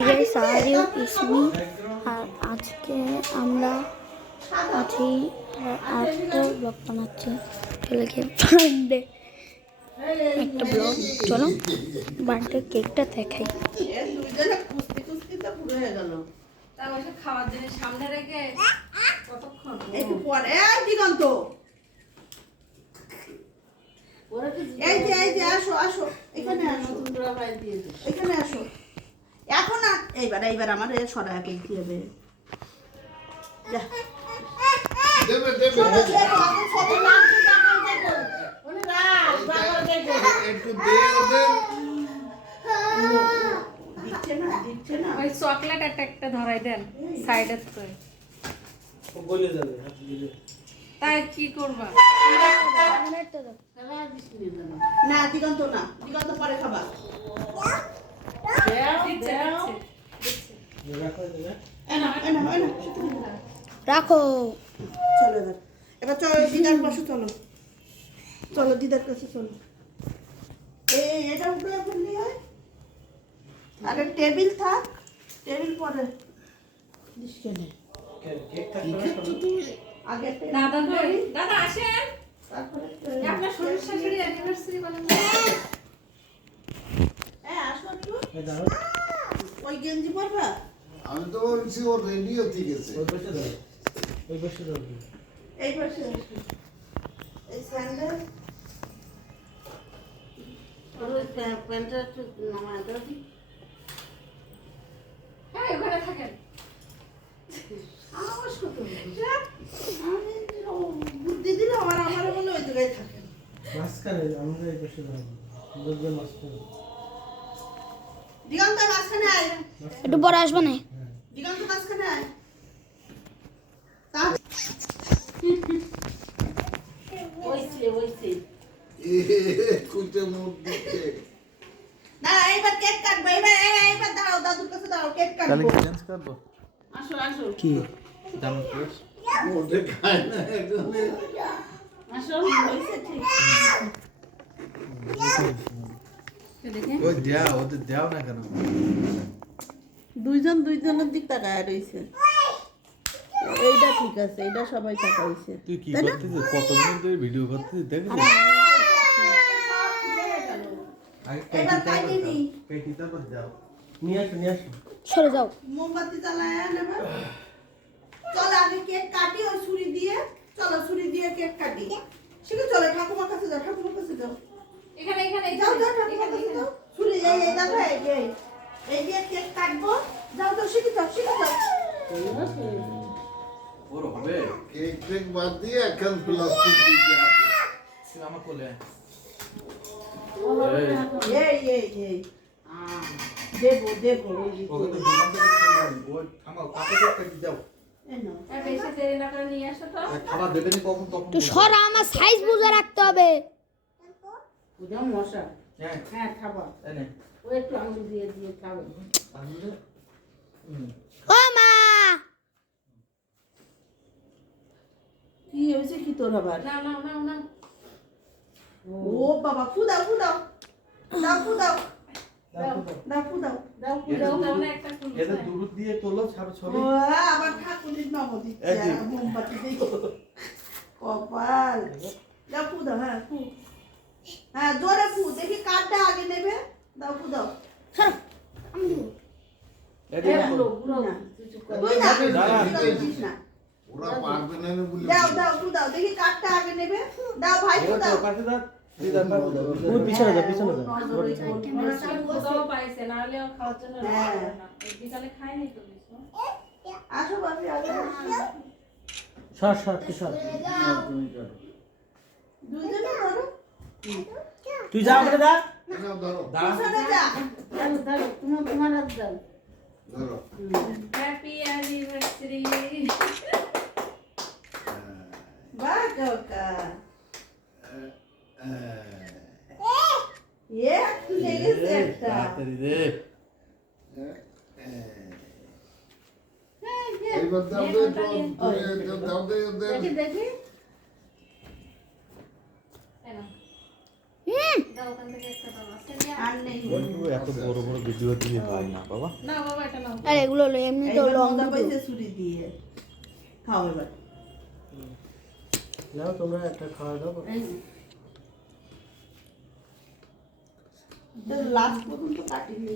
Guys are you ইসমি আর আজকে আমরা আছি আরেকটা ব্লগ বানাচ্ছি চলে গিয়ে বার্থডে একটা ব্লগ চলো বার্থডে কেকটা দেখাই খাওয়ার জিনিস সামনে রেখে কতক্ষণ একটু পরে দিগন্ত এই যে আসো আসো এখানে আসো এখানে আসো এখন এইবার আমার সরাই পেতে হবে যা দেবে একটু দে ওদের দিচ্ছে না ওই চকলেট একটা ধরাই দেন সাইডে তো বলে যাবে হাত দিলে তাই কি করবা না দিগন্ত পরে খাবা দিচ্ছে, রাখো দেবে রাখো চলো এবার চলো দিদার পাশে চলো দিদার কাছে চলো এটা উপরে ফেললি হয় আরে টেবিল থাক টেবিল পরে ডিসকেনে কেক কি কাটবে খাচ্ছ তুমি আগে দাদা কই দাদা আসেন তারপরে আপনার শ্বশুর শাশুড়ি অ্যানিভার্সারি বলেন আসো একটু এই দাও ওই গেঞ্জি পরবা আমি তো বলছি ও রেডিও ঠিক আছে ওই পাশে দাও এই পাশে আসো এই স্যান্ডেল ওই প্যান্টটা একটু নামায় দাও হ্যাঁ ওখানে থাকেন আমার কত আমি বুদ্ধি দিলে আমার বলে ওই জায়গায় থাকেন মাঝখানে আমরা এই পাশে দাও বুঝবে মাঝখানে দিগন্ত মাঝখানে আয় একটু পরে আসবে না দিগন্ত মাঝখানে আয় ওইছে কুইতে মুখ দিচ্ছে না এইবার কেক কাটবো এইবার দাঁড়াও দাদুর কাছে দাঁড়াও কেক কাটবো আসো কি দাম প্লেস ওদের খায় না একজনে আসো হইছে ঠিক ওই দেও ওদের দেও না কেন দুইজনের দিক তাকায় রইছে এইটা ঠিক আছে এইটা সবাই তাকাইছে তুই কি করতেছিস কতদিন ধরে ভিডিও করতেছিস দেখেছিস এবার কাটি নি কেটে তারপর যাও নিয়ে আসো সরে যাও মোমবাতি জ্বালায় নেবে চল আগে কেক কাটি ওই ছুরি দিয়ে চলো ছুরি দিয়ে কেক কাটি শিখে চলে ঠাকুমার কাছে যাও এখানে যাও ঠাকুমার কাছে যাও ছুরি এই দেখো এই দিয়ে কেক কাটবো যাও তো শিখে যাও ওর হবে কেক বাদ দিয়ে এখন প্লাস্টিক দিতে আছে তুই আমার কোলে আয়। এই দেবো ওই যে ওকে তো দোকান থেকে কিনে আনি। ওই থামাও কাপে কেটে দাও এই নাও। বেশি দেরি না করে নিয়ে আসো তো খাবার দেবে না কখন তখন তো সরা আমার সাইজ বুঝে রাখতে হবে বুঝাও মশা হ্যাঁ খাবো এই নে ওই একটু আঙুল দিয়ে খাবে তাহলে ও মা কি হয়েছে কি তোর আবার না ও বাবা ফুদাও দাও ফুদাও একটা ফুল এদের দূর দিয়ে তোলো ছাড় ছবি ও আবার ঠাকুরের নম দিচ্ছে একই। আর মোমবাতি দিয়ে কপাল দাও ফুদাও হ্যাঁ জোরে ফু দেখি কাঠটা আগে নেবে দাও ফুদাও এদিকে তোলো। তুই না দাঁড়া। তুই দিস না ওরা পারবে না বলে দাও ফুদাও দেখি কাঠটা আগে নেবে দাও ভাই ওই ফুদাও তো পাশে দাও দিদার পাশে দাও ওই পিছনে যা কোথাও পাইছে না হলে খাওয়ার জন্য হ্যাঁ। রাখবে না। এই বিকালে খায়নি তো কিছু আসো বাপি আগে সর দুইজনে ধরো তুই যা করে দা নাও ধরো পিছনে যা তোমার হাত দাও ধরো হ্যাপি অ্যানিভার্সারি বাহ কাকা খুলে গেছে একটা তাড়াতাড়ি দে এইবার দাও দে দাও দে ওদের দেখি এই নাও। দাও ওখান থেকে একটা দাও আছে আর নেই এত বড় বড় ভিডিও দিলে হয় না বাবা। না বাবা এটা নাও আর এগুলো এমনি তো এইবার লং মজা পাইছে ছুরি দিয়ে খাও এবার যাও তোমরা একটা খাওয়া দাও। এই লাস্ট পর্যন্ত কাটিনি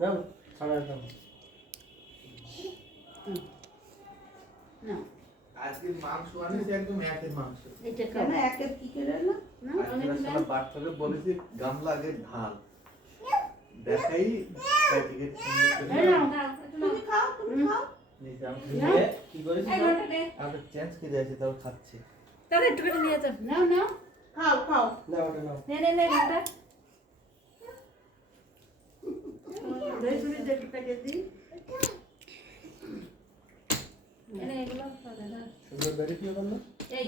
নাও খাওয়া দাও। না আজকে মাংস আনিস একদম একের মাংস। এটা কেন একের কি করে না না আজকে বাচ্চাকে বলেছি গামলা আগে ঢাল দেখাই প্যাকেট সুন্দর করে এই নাও, দাও এটা নাও তুমি খাও তুমি খাও নিচে আমি নিয়ে কি করেছি এই লোটা নে আমরা চেঞ্জ করে দিয়েছি তাও খাচ্ছে। তাহলে একটু করে নিয়ে যাও নাও নাও খাও খাও নাও ওটা নাও। নে নে নে লোটা দই ছুরি দিয়ে প্যাকেট দিই এনে এগুলো খাবে না সুন্দর বেরি কি করলো? এই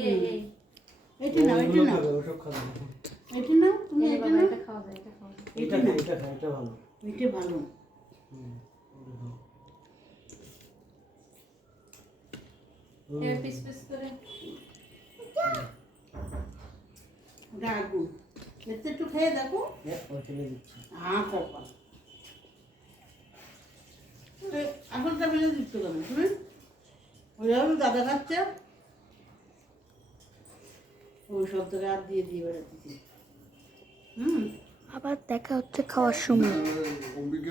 এটা নাও এটা ওগুলো নাও খাবে, ওসব খাবে না। এটা নাও তুমি এই এটা বাবা নাও এটা খাওয়া যায় এটা খাওয়া যায় এটা খা, এটা খা, এটা ভালো। এটা ভালো হুম। এই পিস পিস করে ওটা আগুন এতে একটু খেয়ে দেখো ওইখানে দিচ্ছি। কপাল আগুনটা বেজে দিচ্ছ কেন তুমি ওই যেমন দাদা খাচ্ছে ওই সব থেকে আর দিয়ে দিয়ে বেড়াচ্ছি আবার দেখা হচ্ছে খাওয়ার সময়। অম্বিকা